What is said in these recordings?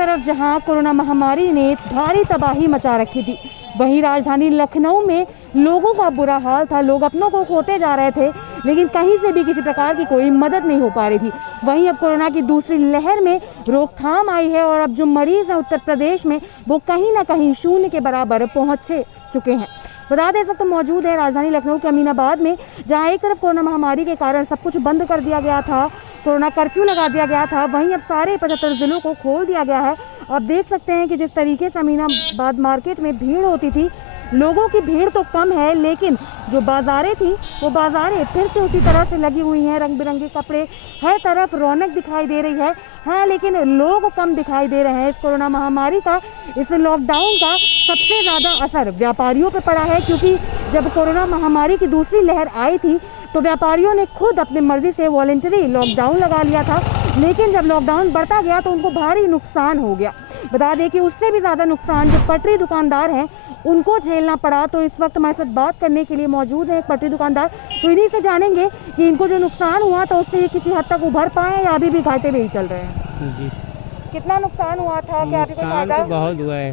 तरफ जहां कोरोना महामारी ने भारी तबाही मचा रखी थी, वहीं राजधानी लखनऊ में लोगों का बुरा हाल था। लोग अपनों को खोते जा रहे थे, लेकिन कहीं से भी किसी प्रकार की कोई मदद नहीं हो पा रही थी। वहीं अब कोरोना की दूसरी लहर में रोकथाम आई है और अब जो मरीज हैं उत्तर प्रदेश में वो कहीं ना कहीं शून्य के बराबर पहुंच चुके हैं। बता दें, इस वक्त मौजूद है राजधानी लखनऊ के अमीनाबाद में, जहां एक तरफ कोरोना महामारी के कारण सब कुछ बंद कर दिया गया था, कोरोना कर्फ्यू लगा दिया गया था, वहीं अब सारे 75 जिलों को खोल दिया गया है। आप देख सकते हैं कि जिस तरीके से अमीनाबाद मार्केट में भीड़ होती थी, लोगों की भीड़ तो कम है, लेकिन जो बाज़ारें थी वो बाज़ारें फिर से उसी तरह से लगी हुई हैं। रंग बिरंगे कपड़े, हर तरफ रौनक दिखाई दे रही है। हाँ, लेकिन लोग कम दिखाई दे रहे हैं। इस कोरोना महामारी का, इस लॉकडाउन का सबसे ज़्यादा असर व्यापारियों पर पड़ा है, क्योंकि जब कोरोना महामारी की दूसरी लहर आई थी तो व्यापारियों ने खुद अपनी मर्जी से वॉलंटरी लॉकडाउन लगा लिया था, लेकिन जब लॉकडाउन बढ़ता गया तो उनको भारी नुकसान हो गया। बता दें कि उससे भी ज़्यादा नुकसान जो पटरी दुकानदार हैं उनको झेलना पड़ा। तो इस वक्त हमारे साथ बात करने के लिए मौजूद है एक पटरी दुकानदार, तो इन्हीं से जानेंगे कि इनको जो नुकसान हुआ तो उससे ये किसी हद तक उभर पाए या अभी भी घाटे में ही चल रहे हैं। जी, कितना नुकसान हुआ था? क्या अभी कोई नुकसान फायदा? तो बहुत हुआ है,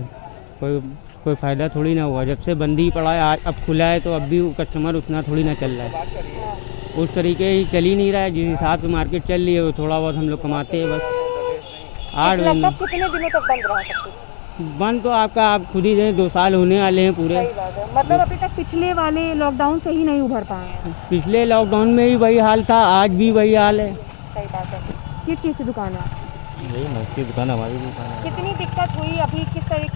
कोई फ़ायदा थोड़ी ना हुआ। जब से बंदी पड़ा है, आज अब खुला है तो अब भी कस्टमर उतना थोड़ी ना चल रहा है। उस तरीके ही चल ही नहीं रहा है। जिस हिसाब से मार्केट चल रही है वो थोड़ा बहुत हम लोग कमाते हैं बस। 8 दिन लगभग कितने दिनों तक बंद रहा सब कुछ? बंद तो आपका आप खुद ही दें, 2 साल होने वाले हैं पूरे। सही बात है। मतलब अभी तक पिछले वाले लॉकडाउन से ही नहीं उभर पाए हैं। पिछले लॉकडाउन में ही वही हाल था, आज भी वही हाल है। सही बात है। किस चीज़ की दुकान है? यही मस्ती दुकान, हमारी दुकान है। कितनी दिक्कत हुई अभी?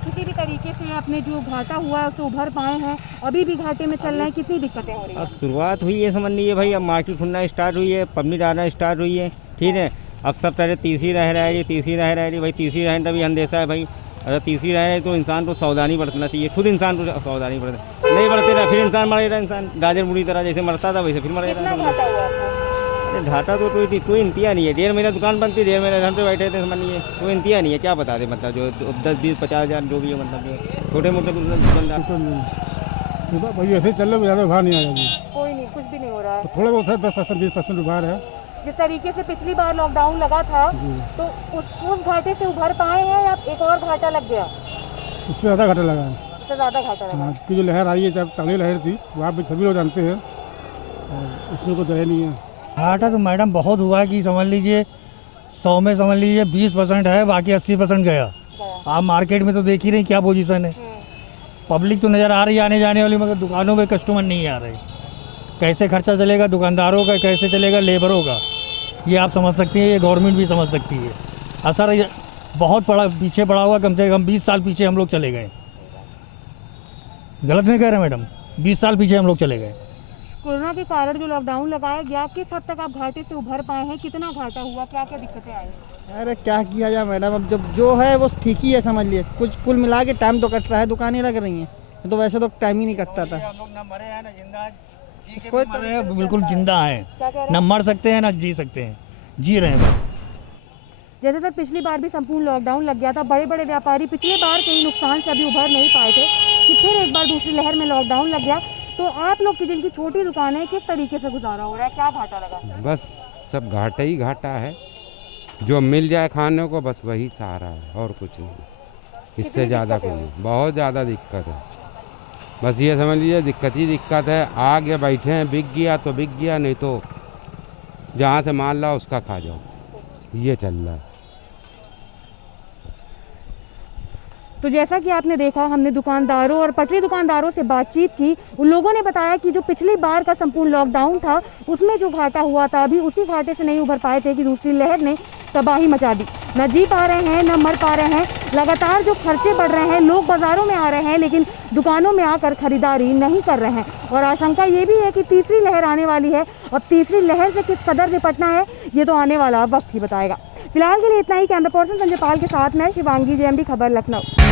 किसी भी तरीके से आपने जो घाटा हुआ है उससे उभर पाए हैं? अभी भी घाटे में चल रहे हैं? कितनी दिक्कतें हो रही अब हैं? शुरुआत हुई है, समझ लीजिए भाई। अब मार्केट खुलना स्टार्ट हुई है, पब्लिक आना स्टार्ट हुई है, ठीक है। अब सब पहले तीसरी रह रहा है, तीसरी रह रहा है भाई। तीसरी रहने का भी अंदेशा है भाई। अगर तीसरी रह रही तो इंसान को सावधानी बरतना चाहिए, खुद इंसान को सावधानी बरतना। नहीं बरते रहा फिर इंसान मरेगा। इंसान गाजर बुरी तरह जैसे मरता था वैसे फिर मरेगा। कितना घाटा हुआ था? अरे घाटा तो कोई इंतहा नहीं है। 1.5 महीना दुकान बंद थी, 1.5 महीना घर पे बैठे थे, समझ लीजिए कोई इंतहा नहीं है। क्या बता दे, मतलब जो 10, 20, 50 हज़ार जो भी है, मतलब जो छोटे मोटे दुकानदार भाई ऐसे चल रहे, ज़्यादा उभार नहीं आया अभी। कोई नहीं, कुछ भी नहीं हो रहा है। थोड़ा बहुत है, 10%, 20% उभार है। जिस तरीके से पिछली बार लॉकडाउन लगा था तो उस घाटे से उभर पाए हैं या एक और घाटा लग गया? उससे ज़्यादा घाटा लगा है। उससे ज़्यादा घाटा लगा। हाँ, की जो लहर आई है, जब तगड़ी लहर थी, वो आप भी सभी लोग जानते हैं, और इसमें कोई दया नहीं है। घाटा तो मैडम बहुत हुआ है कि समझ लीजिए 100 में समझ लीजिए 20% है, बाकी 80% गया। आप मार्केट में तो देख ही रहे क्या पोजीशन है। पब्लिक तो नज़र आ रही है आने जाने वाली, मगर दुकानों पे कस्टमर नहीं आ रहे। कैसे खर्चा चलेगा दुकानदारों का, कैसे चलेगा लेबरों का, ये आप समझ सकती हैं, ये गवर्नमेंट भी समझ सकती है। असर ये बहुत पीछे पड़ा हुआ, कम से कम 20 साल पीछे हम लोग चले गए। गलत नहीं कह रहे मैडम, 20 साल पीछे हम लोग चले गए। कोरोना के कारण जो लॉकडाउन लगाया गया, किस हद तक आप घाटे से उभर पाए हैं? कितना घाटा हुआ? क्या क्या दिक्कतें आई? अरे क्या किया जाए मैडम, अब जब जो है वो ठीक ही है, समझ लिए। कुछ कुल मिला के टाइम तो कट रहा है, दुकानें लग रही हैं, तो वैसे तो टाइम ही नहीं कटता था। हम लोग ना मरे हैं ना जिंदा, कोई मरे हैं, बिल्कुल जिंदा हैं, क्या कह रहे ना मर सकते हैं ना जी सकते हैं, जी रहे हैं बस। जैसे सर पिछली बार भी संपूर्ण लॉकडाउन लग गया था, बड़े बड़े व्यापारी पिछले बार के ही नुकसान से अभी उभर नहीं पाए थे कि फिर एक बार दूसरी लहर में लॉकडाउन लग गया, तो आप लोग की जिनकी छोटी दुकान है किस तरीके से गुजारा हो रहा है? क्या घाटा लगा? बस सब घाटा ही घाटा है। जो मिल जाए खाने को बस वही सहारा है, और कुछ नहीं। इससे ज़्यादा कुछ नहीं। बहुत ज़्यादा दिक्कत है। बस ये समझ लीजिए दिक्कत ही दिक्कत है। आ गया बैठे हैं, बिक गया तो बिक गया, नहीं तो जहाँ से माल लाओ उसका खा जाओ, ये चल रहा है। तो जैसा कि आपने देखा, हमने दुकानदारों और पटरी दुकानदारों से बातचीत की। उन लोगों ने बताया कि जो पिछली बार का संपूर्ण लॉकडाउन था उसमें जो घाटा हुआ था, अभी उसी घाटे से नहीं उभर पाए थे कि दूसरी लहर ने तबाही मचा दी। न जी पा रहे हैं, न मर पा रहे हैं। लगातार जो खर्चे बढ़ रहे हैं, लोग बाज़ारों में आ रहे हैं लेकिन दुकानों में आकर खरीदारी नहीं कर रहे हैं। और आशंका ये भी है कि तीसरी लहर आने वाली है। अब तीसरी लहर से किस कदर निपटना है ये तो आने वाला वक्त ही बताएगा। फिलहाल के लिए इतना ही। कैमरा पर्सन संजय पाल के साथ मैं शिवांगी, JMD खबर लखनऊ।